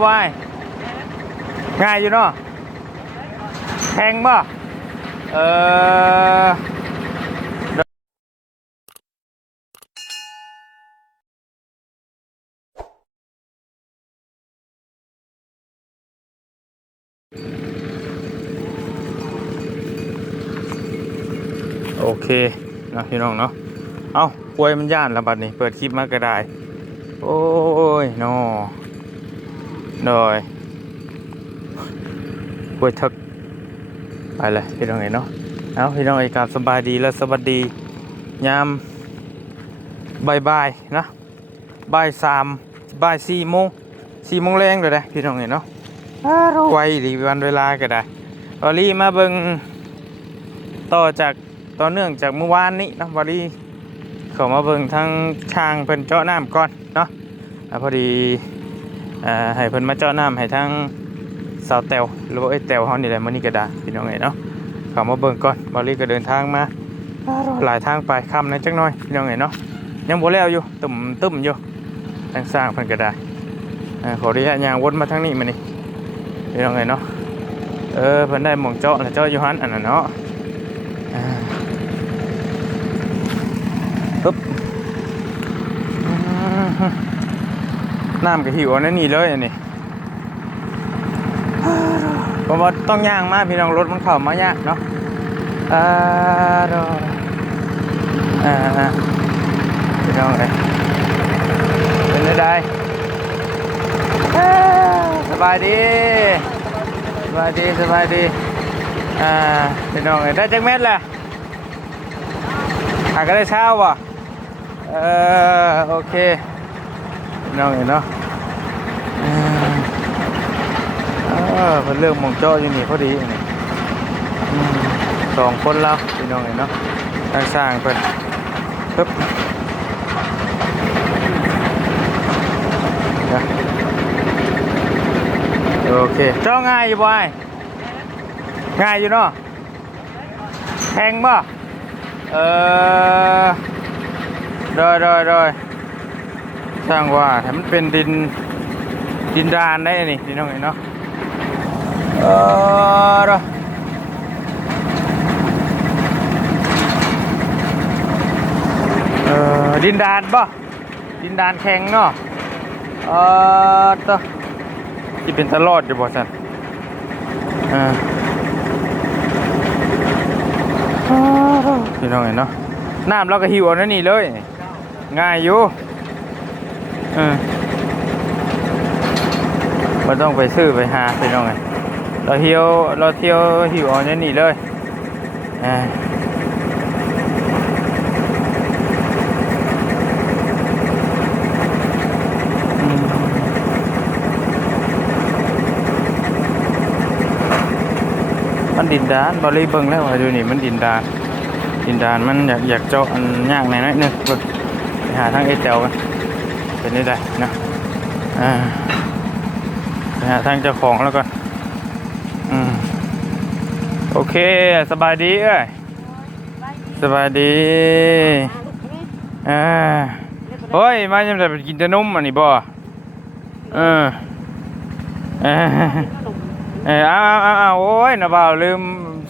อยู่บ่ไอ้ง่ายอยู่เนาะแพงบ่เออโอเคนะพี่น้องเนาะ เอ้าป่วยมันย่านละบัดนี้ เปิดคลิปมาก็ได้ โอ้ยนอ หน่อยป่วยทึกไปเลยพี่น้องเอ๋ยเนาะเอาพี่น้องเอ๋ยกราบสบายดีและสวัสดียามบ่ายบายๆนะบ่ายสามบ่ายสี่โมงสี่โมงแรงเลยนะพี่น้องเอ๋ยเนาะอ้าวไวดีวันเวลาก็ได้วอลี่มาเบิงต่อจากต่อเนื่องจากเมื่อวานนี้นะวอลี่เขามาเบิ่งทั้งช่างเพิ่นเจาะน้ำก่อนเนาะอ่าพอดี อ่าให้เพิ่นมาเจาะน้ำให้ทั้งสาวแตวหรือว่าไอ้แตวเฮานี่แหละมื้อนี้ก็ได้พี่น้องเอ้ยเนาะเขามาเบิ่งก่อนบอลี่ก็เดินทางมาหลายทางไปค่ำนอยจักหน่อยพี่น้องเอ้ยเนาะยังบ่แล้วอยู่ตุ่มตึ้มอยู่ทางสร้างเพิ่นก็ได้อ่าขออนุญาตย่างวนมาทางนี้มื้อนี้พี่น้องเอ้ยเนาะเออเพิ่นได้หม่องเจาะแล้วเจาะอยู่หั่นอันนั้นเนาะปึ๊บ น้ำก็หิวอันนั่นนี่เลยอันนี้เพราะว่าต้องย่างมากพี่น้องรถมันเข้ามายากเนาะอ่าดออ่าพี่น้องเอ้ยเป็นได้ได้สบายดีสบายดีสบายดีอ่าพี่น้องเอ้ยได้จักเม็ดแหละหาก็ได้เช้าป่ะเออโอเค น้องเห็นเนาะเออเออเป็นเรื่องมองเจ้าอยู่นี่พอดีนี่สองคนแล้วพี่น้องเห็นเนาะทางสร้างเพิ่นปึ๊บโอเคเจ้าง่ายอยู่บ่ไอ้ง่ายอยู่เนาะแพงบ่เออโดยโดยโดย สร้างว่าให้มันเป็นดินดินดานได้นี่พี่น้องเห็นเนาะเออเด้อเออดินดานป่ะดินดานแข็งเนาะเออต่อที่เป็นตลอดอยู่บ่สันเออพี่น้องเห็นเนาะน้ำเราก็หิวเอานั่นนี่เลย ง่ายอยู่ เออไม่ต้องไปซื้อไปหาพี่น้องไงเราเที่ยวเราเที่ยวหิวเอานั่นนี่เลยอ่าอืมมันดินดานบริเบิงแล้วว่าดูนี่มันดินดาน ดินดานมันอยากอยากเจาะอันยากในนั้นนึงเบิ่งไปหาทางเอเจลกัน เป็นได้ไดนะอ่าไปหาทางเจ้าของแล้วก่อนอืมโอเค สบายดีเอ้ยสบายดีอ่าโอ้ย มายังไงไปกินแต่นมอันนี้บ่เออเออเออเอาเอาเอาเอาโอ้ยนะบ่าวลืม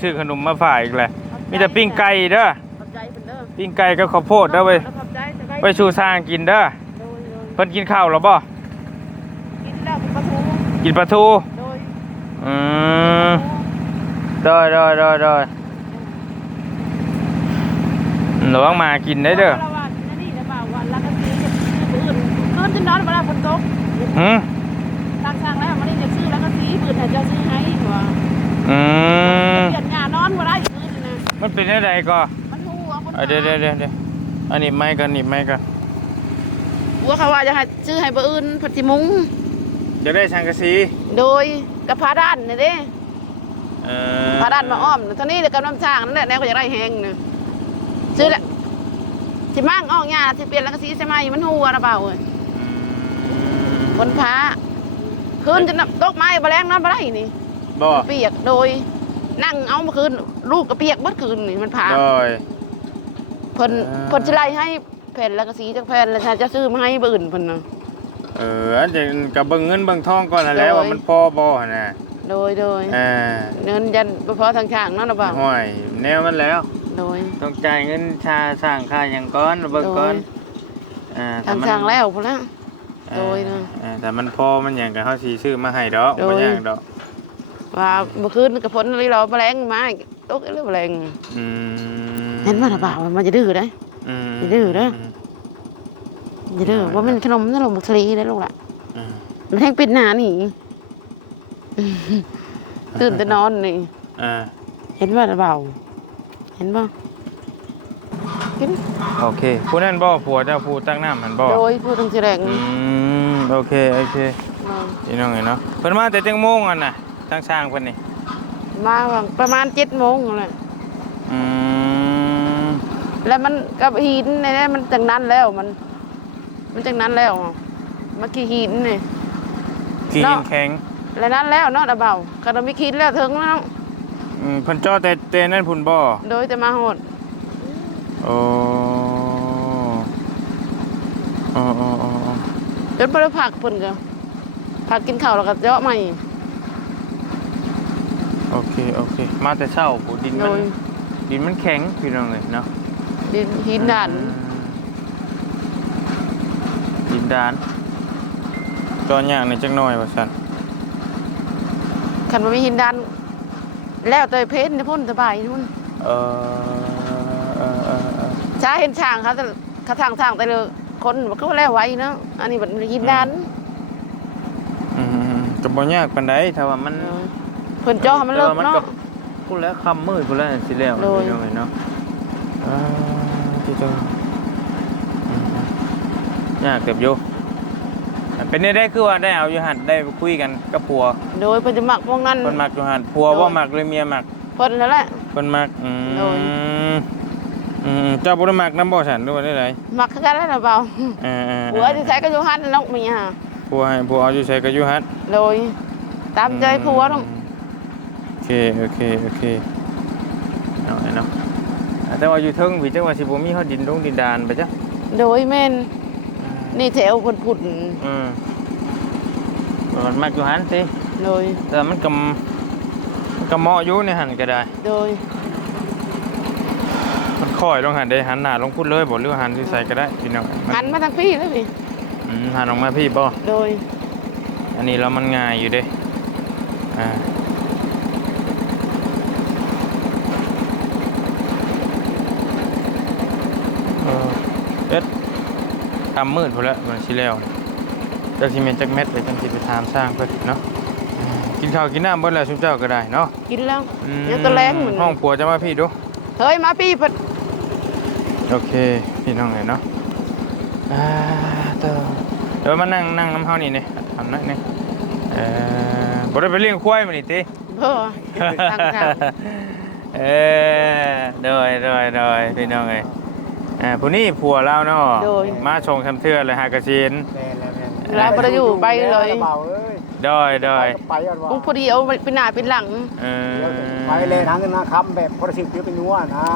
ซื้อขนมมาฝากอีกแหละมีแต่ปิ้งไก่เด้อขอบใจเพิ่นเด้อปิ้งไก่กับข้าวโพดเด้อเว้ยแล้วขอบใจสบายไปชูสร้างกินเด้อโดยโดยเพิ่นกินข้าวแล้วบ่กินแล้วเป็นปลาทูกินปลาทูโดยอืมได้ได้ได้ได้ระวังหมากินได้เด้อละวันนั่นนี่ได้บ่าววันละก็ซื้อจะซื้ออื่นคืนจะนอนเวลาฝนตกหืมทางช่างแล้วมานี่จะซื้อแล้วก็ซื้ออื่นให้เจ้าซื้อให้ว่าอืมเปลี่ยนหญ้านอนบ่ได้ซื้อนี่นะมันเป็นอะไรก็มันหัวคนเอาเดี๋ยวเดี๋ยวเดี๋ยวเดี๋ยวอันนี้ไม่กันนี่ไม่กัน หัวเขาว่าจะให้ซื้อให้บ่อื่นผัดสิมุงจะได้ชังกะสีโดยกับผ้าด้านนี่เด้เอ่อผ้าด้านมาอ้อมเท่านี้เดี๋ยวกับน้ำช่างนั่นแหละแนวก็จะได้แห้งนะซื้อแล้วสิมั่งออกหญ้าสิเปลี่ยนแล้วก็สีใช่ไหมมันหัวนะเปล่าเอ้ยอืมคนพระคืนจะนับตกไม้บแรงนอนบ่ได้นี่บ่เปียกโดย นั่งเอาเมื่อคืนลูกก็เปียกเมื่อคืนนี่มันพาโดยเพิ่นอ่าเพิ่นสิไล่ให้ แผ่นแล้วก็สีจากแผ่นแล้วฉันจะซื้อมาให้เบิ่นเพิ่นน่ะเเอออันจะกับเบิ่งเงินเบิ่งทองก่อนนั่นแหล้วโดย ว่ามันพอบ่นะโดยโดยอ่าเงินยันบ่พอทางช่างเนาะนะบ่าวห้อยแนวมันแล้ว โดย ต้องจ่ายเงินชาสร้างค่าหยังก่อนเบิ่งก่อนอ่าทางมันช่างแล้วพุ่นละอ่าโดยนะอ่าแต่มันพอมันหยังก็เฮาสิซื้อมาให้ดอกโดย บ่ยากดอก ว่าเมื่อคืนกับฝนอะไรเราแมลงมาอีกตกเรื่องแมลงอืมเห็นว่าบ่าวมันจะดื้อได้ อืมอย่าดื้อเด้อจะดื้อว่ามันขนมนั่นลงบุทรีได้ลูกละอืมมันแทงปิดหนานี่ตื่นแต่นอนนี่อ่าเห็นว่าบ่าวเห็นบ่กินโอเคผู้นั้นบ่ผัวเจ้าผู้ตั้งน้ำหันบ่โดยพูดตรงแสดงอืมโอเคโอเคพี่น้องเอ้ยเนาะเพิ่นมาแต่จังโมงอะน่ะทางสร้างเพิ่นนี่มาประมาณเจ็ดโมงเลยอืม แล้วมันกับหินในนี้มันจากนั้นแล้วมัน มันจากนั้นแล้วเมื่อกี้หินนี่กินเนาะแข็งแล้วนั้นแล้วเนาะระเบาก็ต้องมีคิดแล้วถึงแล้วอืมเพิ่นจ้อแต่แต่นั่นพุ่นบ่โดยจะมาโหดโอ้โอ้โอ้โอ้โอ้จนบ่ได้ผักเพิ่นก็ผักกินข้าวแล้วก็เจาะใหม่โอเคโอเค มาแต่เช้าผู้ดินโดมันยดินมันแข็งพี่น้องเอ้ยเนาะ ดินหินด่านดินดานตอนอย่างในจังน้อยว่าซั่นคันบ่มีหินด่านแล้วแต่เพชรนี่พุ่นสบายพุ่นเออเออเออเออช้าเห็นช่างเขาแต่เขาทางทางแต่เลยคนมันก็แล้วไว้เนาะอันนี้มันหินด่านอืมก็บ่ยากปานใดถ้าว่ามันเพิ่นเจาะให้มันเลิกแต่ว่าเนาะก็พูดแล้วคำมืดพูดแล้วสิแล้วโดยพี่น้องเอ้ยเนาะอ่า ที่เจ้าอืมยากเก็บอยู่เป็นได้ได้คือว่าได้เอาอยู่หันได้คุยกันกับผัว โดยเพิ่นจะมักพวกนั้นเพิ่นมักอยู่หันผัวโดยว่ามักหรือเมียมักเพิ่นนั่นแหละเพิ่นมักอืมโดยอืมเจ้าบ่ได้มักนำบ่ฉันหรือว่าได้ไดมักคือกันแล้วนะเบาเออๆๆหัวที่ใช้ก็อยู่หันนกเมียผัวให้ผัวเอาอยู่ใส่ก็อยู่หันโดยตามใจผัวต้องโอเคโอเคโอเคเอาไอ้เนาะอ่า แต่ว่าอยู่เทิงพี่จังว่าสิบ่มีเฮาดินดงดินดานไปจ้ะโดยแม่นนี่แถวเพิ่นพุ่นอืมมันมักอยู่หันสิโดยแต่มันก็มันก็เหมาะอยู่ในหันก็ได้ โดย มันค่อยลงหันได้หันหน้าลงพูดเลยบ่หรือว่าหันที่ใส่ก็ได้พี่น้องหันมาทางพี่แล้วพี่อืมหันออกมาพี่บ่โดย อันนี้แล้วมันง่ายอยู่เด้อ่าเออเอ็ด ทำมืดพุ่นแล้วมันสิแล้วเจ้าสิเมนจักเม็ดไปจังสิไปถามสร้างเพิ่นเนาะอืมกินข้าวกินน้ำเบิดแล้วชุบเจ้าก็ได้เนาะกินแล้วอืมยังตะแรงเหมือนห้องปัวจะมาพี่ดู เฮ้ยมาพี่เพิ่นโอเค พี่น้องเลยเนาะอ่าเดี๋ยวเดี๋ยวมานั่งนั่งน้ำเฮานี่นี่ทำนั่นนี่เออบ่ได้ไปเลี้ยงควายมานี่ติเพ้อทางทางเออโดยโดยโดยพี่น้องเอ้ย อ่าผู้นี้ผัวเราเนาะมาชงคำเทื่อเลยหากระชินแม่นแล้วแม่นเราบ่ได้อยู่ไปเลย เบาเอ้ยโดยโดยไปอันว่าคงพอดีเอาเป็นหน้าเป็นหลัง เออไปเลยทางนั้นนะคำแบบพระสิทธิ์เดียวเป็นนัวนะ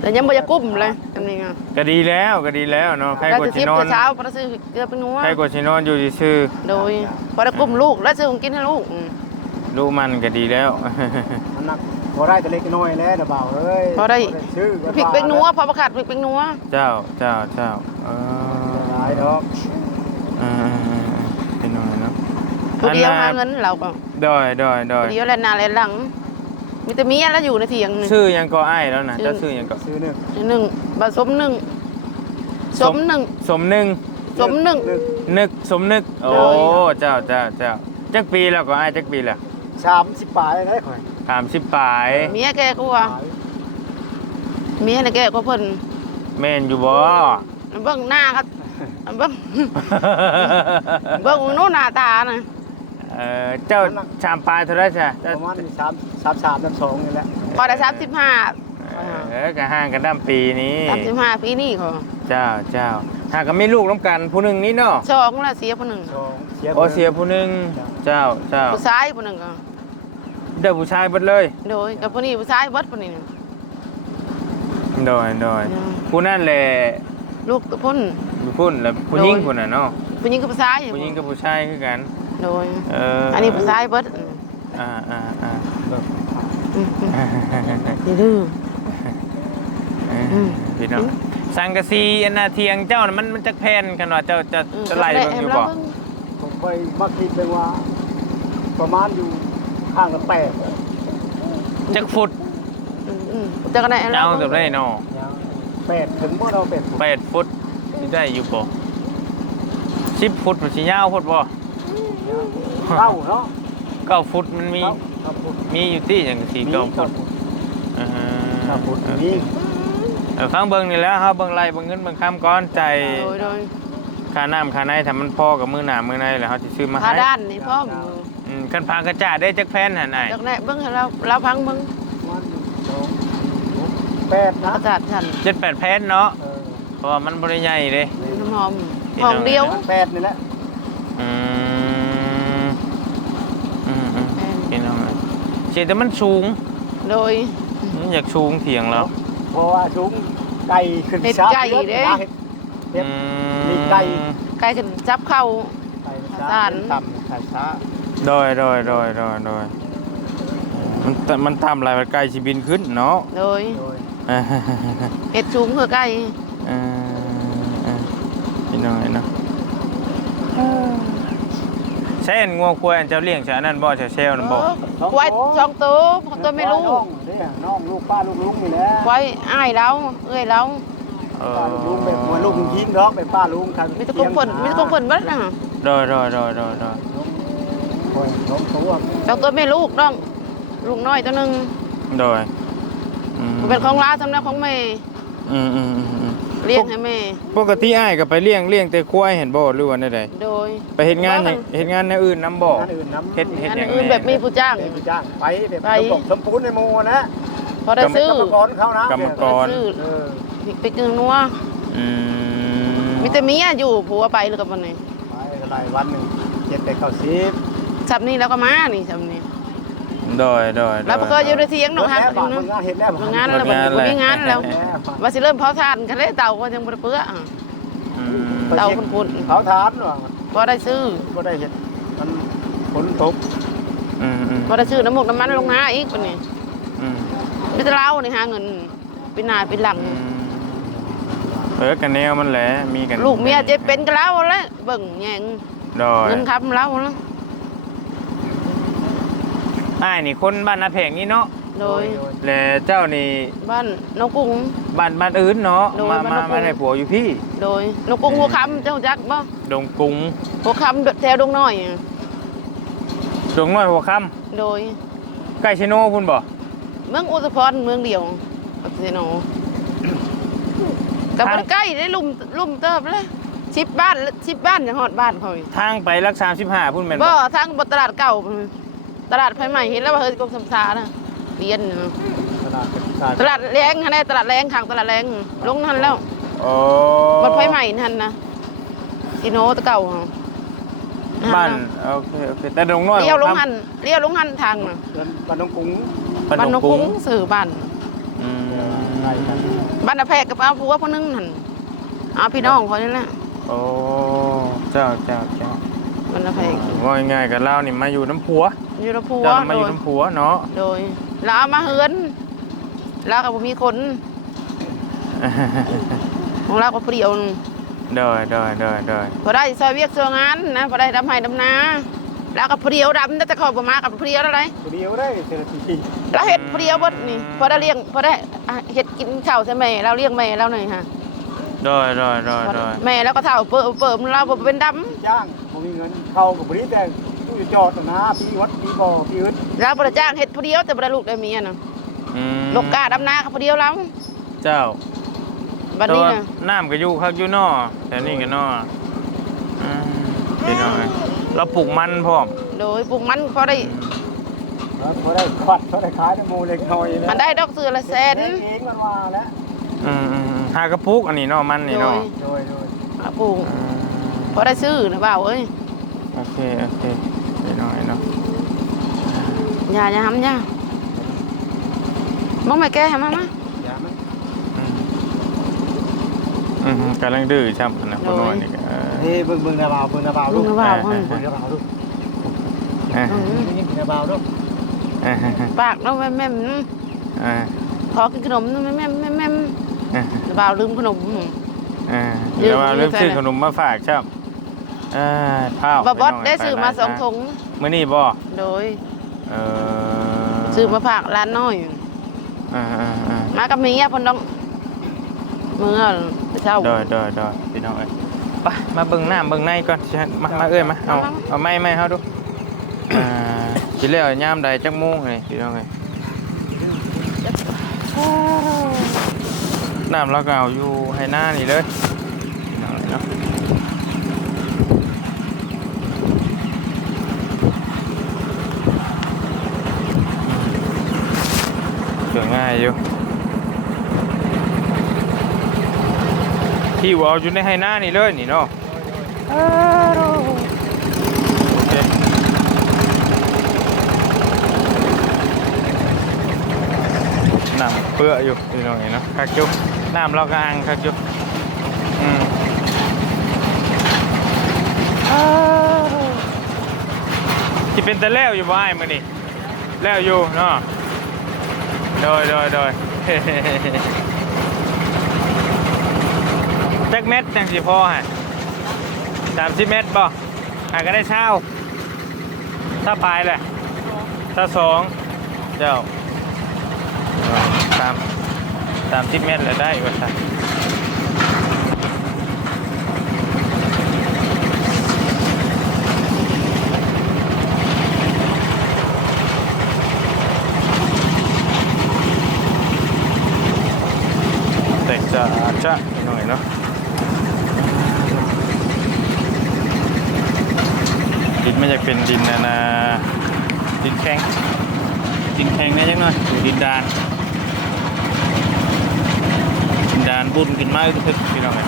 แต่ยังบ่จะกุ้มเลยทำนี่ไงก็ดีแล้วก็ดีแล้วเนาะใครแล้วกว่าจะสิเสียบนอนแต่เช้าพอซื้อเกลือเป็นนัวใครกว่าสินอนอยู่ซื่อโดยพอได้กุ้มลูกแล้วซื้อของกินให้ลูกอืมๆลูกมันก็ดีแล้วมันนัก พอได้แต่เล็กน้อยแล้วนะเบาเอ้ยพอได้ ชื่อพริกเป็นนัวพอประคัดพริกเป็นนัวเจ้าเจ้าเจ้าเอหลายดอกอเป็นหน่อยเนาะผู้เดียวหาเงินเราก็ดอยดอยดอยผู้เดียวแลหน้าแลหลัง มีแต่เมียแล้วอยู่ในเถียงนี่ชื่อยังก็ไอ้ายแล้วนะชื่อเจ้าชื่อยังก็ซื้อหนึ่งหนึ่งบาสมหนึ่งสมหนึ่งสมนึงสมหนึ่งนึกสมนึก โอ้โดยเจ้าเจ้าเจ้าจักปีแล้วก็ไอ้ายจักปีแล้วสามสิบบาทได้ค่อย สามสิบปลายเมียแกก็ว่าเมียน่ะแกก็เพิ่นแม่นอยู่บ่เบิ่งหน้าครับเบิ่งเบิ่งโน่นหน้าตาน่ะเออเจ้าชามปลายเท่าไหรจ้ะปเจ้าระมาณสามสามสามสามสองนี่แหละพอได้สามสิบห้าเออก็ห่างกันด้ามปีนี้สามสิบห้าปีนี่เขาเจ้าเจ้าหากก็ไม่ลูกน้ำกันผู้หนึ่งนี่เนาะสองละเสียผู้หนึ่งสองเสียโอเสียผู้หนึ่งเจ้าเจ้าผู้ชายผู้หนึ่งก็ เด้อผู้ชายเบิดเลย โดยกับผู้นี้ผู้ชายเบิดผู้นี้โดยโดยผู้นั่นแหละลูกตัวพุ่นผู้พุ่นแล้วผู้หญิงผู้น่ะเนาะผผู้หญิงกับผู้ชายผู้หญิงกับผู้ชายคือกันโดยเอออัอันนี้ผู้ชายเบิดอ่าอ่าอ่าอืมอืมอย่าดื้ออืมพี่น้องสังกะสีอันนาเทียงเจ้าน่ะมันมันจักแพนกันว่าเจ้าจะจะไล่เบิ่งอยู่บ่ ผมเคยมาคิดเลยว่า ประมาณอยู่ ข้างละแปดจักฟุตอืมอืมจะกันได้เจ้าจะได้เนาะแปดถึงพวกเราแปดแปดฟุตสิได้อยู่บ่สิบฟุตมันสิยาวฟุตบ่เก้าเนาะเก้าฟุตมันมีเก้าเก้าฟุตมีอยู่ที่อย่างสี่เก้าฟุตอ่าฮะเก้าฟุตนี่เออฟังเบิ่งนี่แหล้วครับเบิ่งไล่เบิ่งเงินเบิ่งคำก่อนใจโดยโดยค่าน้ำค่าในถ้ามันพอกับมือหน้ามือในแล้วเฮาสิซื้อมาพาให้ด้านนี่พ่อมอืม คันพากระจาดได้จักแผ่นหั่นน่ะจากไหนเบิ่งให้เราเราพังเบิ่งวันหนึ่งสองแปดนะประสาทฉันเจ็ดแปดแผ่นเนาะเออเพราะว่ามันบ่ได้ใหญ่เด้ น้ำหอมห้องเดียวแปดนี่แหละอืมอืมอืมพี่น้องเอ้ยเสียแต่มันสูงโดย มันอยากสูงเถียงแล้วเพราะว่าสูงไก่ขึ้นเห็ดชาร์จไก่เยอะเด้ นะเห็ดเห็ดอืมีไก่ใกล้กันจับเข้า ไก่สาชารร์จต่ำไก่ช้า โดยโดยโดยโดยโดยมันตมันตามลายมันใกล้สิบินขึ้นเนาะโดยโดยเออเห็ดสูงคือใกล้เออเออพี่น้องเอ้ยเนาะเส้นงัวควายอันเจ้าเลี้ยงใช่อันนั้นบ่ใช่เซลนั่นบ่ควายสองตัวตัวไม่รู้น้องเนี่ยน้องลูกป้าลูกลุงนี่แหละควายอ้ายเราเอ้ยเราเอป้าลูกลุงเป็นหัวลูกยิงดอกเป็นป้าลุงครับมีแตะกงเพิ่นมีแตะกงเพิ่นเบิดน่ะ โดยโดยโดยโดยโดย โอ้ยน้องตัวสองตัวแม่ลูกน้อง ลูกน้อยตัวหนึงโดยอืมเป็นของลาสำนักของแม่อืมอืมอืมอืมเลี้ยงให้แม่ ปกติอ้ายก็ไปเลี้ยงเลี้ยงแต่ควายเห็นบ่หรือว่าใดโดยๆไปเฮ็ดงานหยังเฮ็ดงานในอื่นนํบ่งานอื่นน้ำเฮ็ดเฮ็ด อันหยังอื่นแหแบบมีผู้จ้าง เป็นผู้จ้างไปแบบไป สมบูรณ์สมบูรณ์ในหมู่นะพอได้ซื้อกรรมกรเขานะกรรมกรซื้อเออพริกไปกึ่งนัวอืมมีแต่เมียอยู่ผัวไปหรือกับมันนี่ไปเท่าไหร่วันหนึ่งเจ็ดไปเก้าสิบ สับนี้แล้วก็มานี่สับนี้โดยโดยแล้วก็อยู่ในเทียงน้องฮักแล้วอยู่บางนึงงานเห็นแล้วงานแล้วบัดนี้บ่มีงานแล้วแล้วว่าสิเริ่มเผาถ่านกันเลยเตาก็ยังบ่ได้เปื้ออะอืมเตาพุ่นเขาถามว่าๆบ่ได้ซื้อก็ได้เห็นมันฝนตกอืมอืมบ่ได้ซื้อน้ำมูกน้ำมันลงหาอีกบัดนี้อืมมีแต่เรานี่หาเงินเป็นหน้าเป็นหลังเออกันแนวมันแหละมีกันลูกเมียเจ็บเป็นก็เราแล้วเบิ่งแยงโดยเงินค้ำเราแล้ว อ้ายนี่คนบ้านนาแพงนี่เนาะโดยและเจ้านี่บ้านนกกุ้ง บ้านบ้านอื่นเนาะโดยมาบ้านมานกรุงมาได้ผัวอยู่พี่ โดยนกกุ้งหัวคำเจ้าจักบ่ดงกรุงหัวคำแถวดงน้อยอะดงน้อยหัวค่โดยำใกล้ชิโนพุ่นบ่เมืองอุตพรเมืองเดียวกับเซโนกับใกล้ได้ลุ่มลุ่มเติบเลยชิบบ้านชิบบ้านอย่างฮอดบ้านเขาอีกทางไปรักษา15พุ่นแม่นบ่บ่ทางบนตลาดเก่า ตลาดไฟใหม่เห็นแล้วว่าเฮ้ยกรมสำสานะเรียนอยู่ตลาดเป็นตลาดตลาดแรงฮะเนี่ยตลาดแรงข้างตลาดแรงลงนั่นแล้วโอ้บนไฟใหม่นั่นนะซีโนตะเก่าเขาบ้านโอเคโอเคแต่ดงน้อยเลี้ยวลงหัวหัค่นเลี้ยวลงหันทางน่ะบ้านน้องกุ้งำบ้านนกคุ้งสื่อบ้านอืมใกล้กันบ้านนาแพรกับเอาผัวคนนึงนั่นเอาพี่น้องเขานี่แหละ โอ้เจ้าเจ้าเจ้า บ้านนาแพรว่าง่ายๆกับเรานี่มาอยู่น้ำผัวอยู่ละผัวเจ้าน่ะมาโดอยู่ยน้ำผัวเนาะ โดยแล้วเอามาเฮือนแล้วก็บ่มีคนของเราก็เปรี้ยวนึงโดยโดยโดยโดยพอได้ซอยเวียกซอยงานนะพอได้ดำไห้ดำนาแล้วก็เปรี้ยวดำแต่ขอยบ่มากับเปรี้ยวอะไรตัวเดียวได้เศรษฐกิจเราเห็ดเปรี้ยวเบดนี่พอได้เลี้ยงพอได้อะเห็ดกินข้าวใช่ไหมเราเลี้ยงแม่เราหน่อยฮะโดยโดยโดยโดยแม่แล้วก็เท่าเปิ่มเปิ่มเราบ่เป็นดจ้างผ มมีเงินเข้ากับบริษัทผู้จอดนะพี่วัดพี่บ่อพี่อึดำเราประจ้างเห็ดเปรี้ยวแต่บ่ได้ลูกได้เมียน่ะอืมลูกกาดำนากับเปรี้ยวเราเจ้าบัดนี้แต่น่ะว่าน้ำก็อยู่คักอยู่นอแต่นี่ก็นออืมพี่น้องเอ้ยเราปลูกมันพร้อมโดยปลูกมันพอได้พอได้ควัดพอได้ขายในมูเล็กน้อยนะมันได้ดอกเสือละแสนเองเองมันมาแล้วอืมอืมอืมหากระปุกอันนี้เนาะมันนี่เนาะโดยโดยอะปลูก อืม พอได้ซื้อนะบ่าวเอ้ยโอเค โอเคพี่น้องเอ้ยเนาะอย่าอย่าทำอย่ามึงไม่แก้ให้มามาอย่ามันอืมอืมกำลังดื้อช่ำนะพ่อน้อยนี่ก็เออเฮ้ยเบิ่งเบิ่งนาบาวเบิ่งนาบาวลูกเบิ่งนาบาวเบิ่งนาบาวลูกอ่าอืมนี่นาบาวลูกอ่าปากเราแม่แม่มอ่าขอกินขนมแม่แม่แม่แม่อ่าบ่าวลืมขนมอ่าเดี๋ยวว่าเริ่มซื้อขนมมาฝากครับ อ่าข้าวบ่บอสได้ซื้อมาสองถุงมื้อนี้บ่โดยเออซื้อมาฝากร้านน้อยอ่าอ่าอ่ามากับเมียเพิ่นต้องเมื่อเช้าดอยดอยดอยพี่น้องเอ้ยไปมาเบิ่งน้ำเบิ่งในก่อนสิฮะมามาเอ้ยมาเอาเอาไม้ไม้เฮาดูอ่าสิแล้วยามใดจักโมงนี่พี่น้องเอ้ยน้ำเราก็เอาอยู่ให้หน้านี่เลยพี่น้องเอ้ยเนาะ อง่ายอยู่ที่วเอาอยู่ในไฮหน้านี่เลยนี่เนาะโอเคน้ำเปื้ออยู่นี่น้องเห็นเนาะคักจุ๊บน้ำเรากลางคักจุ๊บอืมที่เป็นแต่แล้วอยู่บ่ไอ้มื้อนี่แล้วอยู่เนาะ โดยโดยโดยจักเม็ดจังสิพอฮะสามสิบเม็ดป่ะหาก็ได้เช่าถ้าปลายแหละถ้าสองเจ้าสามสามสิบเม็ดเลยได้ว่าสัแต่ จะหน่อยเนาะดินมันจะเป็นดินนานาดินแข็งดินแข็งเนี่ยจังหน่อยอยู่ดินดานดินดานบุญกินมาอึกๆพี่น้องเลย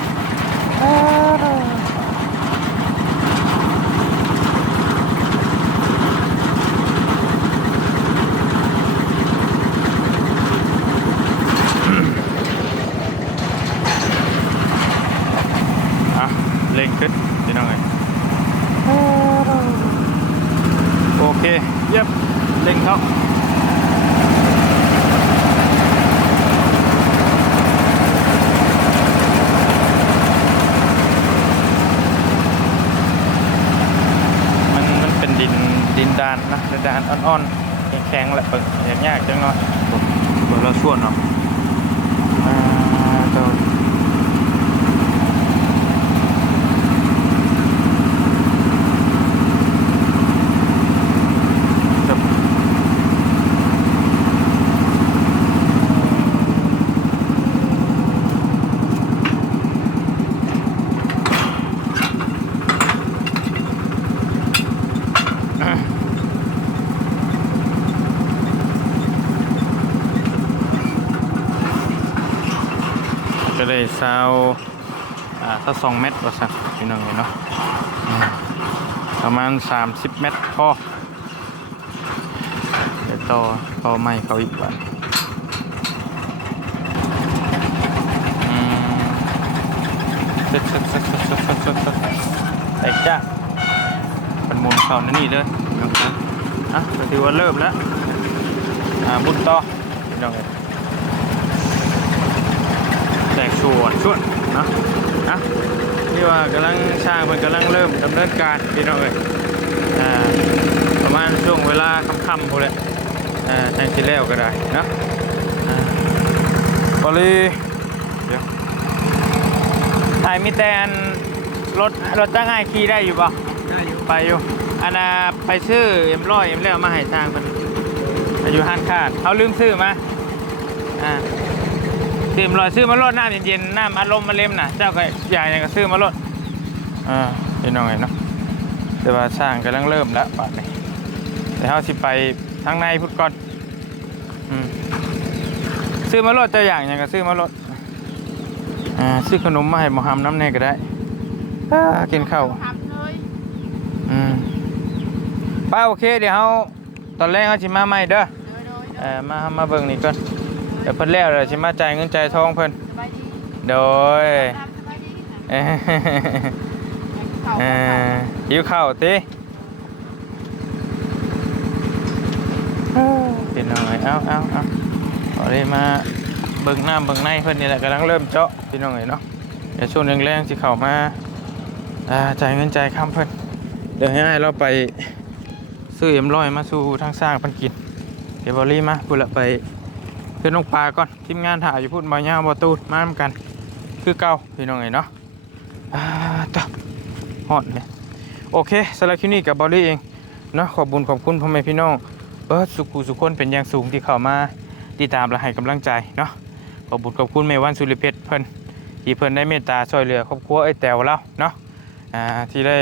อะเร่งขึ้นพี่น้องเลย โอเค เยี่ยมเร่งเข้ามันมันเป็นดิน ดานนะดินดานอ่อนๆแข็งๆแหละเปิดอย่างยากจังเนาะเปิดเราส่วนเนาะอ่าตัวจบก็ได้ซาว อ่าถ้าสองเมตรว่าสักพี่น้องเนาะประมาณ 30 เมตรพอเดี๋ยวต่อต่อไม้เขาอีกวันอืมเสร็จเสร็จเสร็จเสร็จเสร็จเสร็จเสร็จเสร็จแต่จ้ะเป็นมุนเข้าในนี่เลยนะครับอะก็ถือว่าเริ่มแล้วอ่าบุญต่อพี่น้องแตกชวนชวน นาะอะนี่ว่ากำลังสร้างมันกำลังเริ่มดำเนินการพี่น้องเอ้ยอ่าประมาณช่วงเวลาค่ำๆพวกนี้อ่าในที่แล้วก็ได้เนาะอ่าบริเดี๋ยวถ่ายมีแต่อันรถรถจ้างง่ายขี่ได้อยู่ป่ะได้อยู่ไปอยู่อันน่ะไปซื้อเอ็มร้อยเอ็มแล้วมาให้ทางมันอยู่ห้านคาดเขาลืมซื้อมาอ่า ซื้อเอ็มร้อยซื้อมาลดน้ำเย็นๆน้ำอารมณ์มาเล่มน่ะ เจ้าก็อยากอย่างก็ซื้อมาลดอ่าพี่น้องเห็นเนาะแต่ว่าสร้างกำลังเริ่มแล้วบาดนี้แต่เขาสิไปทางในพุทธก่อนอืมซื้อมาโลดเจ้าอย่างอย่างก็ซื้อมาโลดอ่าซื้อขนมมาให้หมอฮัมน้ำแน่ก็ได้อ่ากินข้าวทำเลยอืมป้าโอเคเดี๋ยวเขาตอนแรกเขาสิมาใหม่เด้อโดยโดยเออมามาเบิ่งนี่ก่อน เดี๋ยวเพิ่นแล้วเดี๋ยวสิมาจ่ายเงินจ่ายทองเพิ่นสบายดีโดยตามสบายดีค่ะเอ้ยข้าวอ่าข้าวหิวข้าวติเอ้อพี่น้องเอ้ยเอาเอาเอาเอาเลยมาเบิ่งน้ำเบิ่งในเพิ่นนี่แหละกำลังเริ่มเจาะพี่น้องเอ้ยเนาะเดี๋ยวช่วงแรงๆสิเข้ามาอ่าจ่ายเงินจ่ายค่ำเพิ่นเดี๋ยวให้อ้ายเราไปซื้อเอ็มร้อยมาสู่ทางสร้างเพิ่นกินเดี๋ยวบอลี่มาพูดละไป ขึ้นลงปลาก่อนทีมงานถ่ายอยู่พูดบ่ยาบ่ตูดมานำกัน คือเก่าพี่น้องเอ้ยเนาะอ่าต่อฮอดเนี่ยโอเคสำหรับคลิปนี้กับบอลลี่เองเนาะขอบบุญขอบคุณพ่อแม่พี่น้องเออสุขุสุขคนเป็นอย่างสูงที่เข้ามาติดตามและให้กำลังใจเนาะขอบบุญขอบคุณเมวันสุริเพชรเพิ่นที่เพิ่นได้เมตตาช่วยเหลือครอบครัวไอ้แต๋วเราเนาะอ่าที่ได้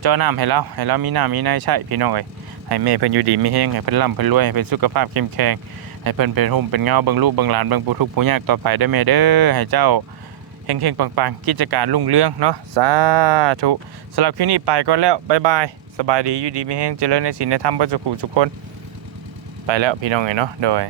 เจ้าน้ำให้เราให้เรามีน้ำมีในใช่พี่น้องเอ้ยให้แม่เพิ่นอยู่ดีมีแห้งให้เพิ่นร่ำเพิ่นรวยให้เพิ่นสุขภาพเข้มแข็ง ให้เพิ่นเป็นห่มเป็นเงาเบิ่งลูกเบิ่งหลานเบิ่งผู้ทุกข์ผู้ยากต่อไปได้อแม่เด้อให้เจ้าเฮงๆปังๆ กิจการรุ่งเรืองเนาะสาธุสำหรับคลิปนี้ไปก่อนแล้วบ๊ายบายสบายดีอยู่ดีมีแห้งเจริญในศีลในธรรมประสุขุสุขคน ไปแล้วพี่น้องไงเนาะโดย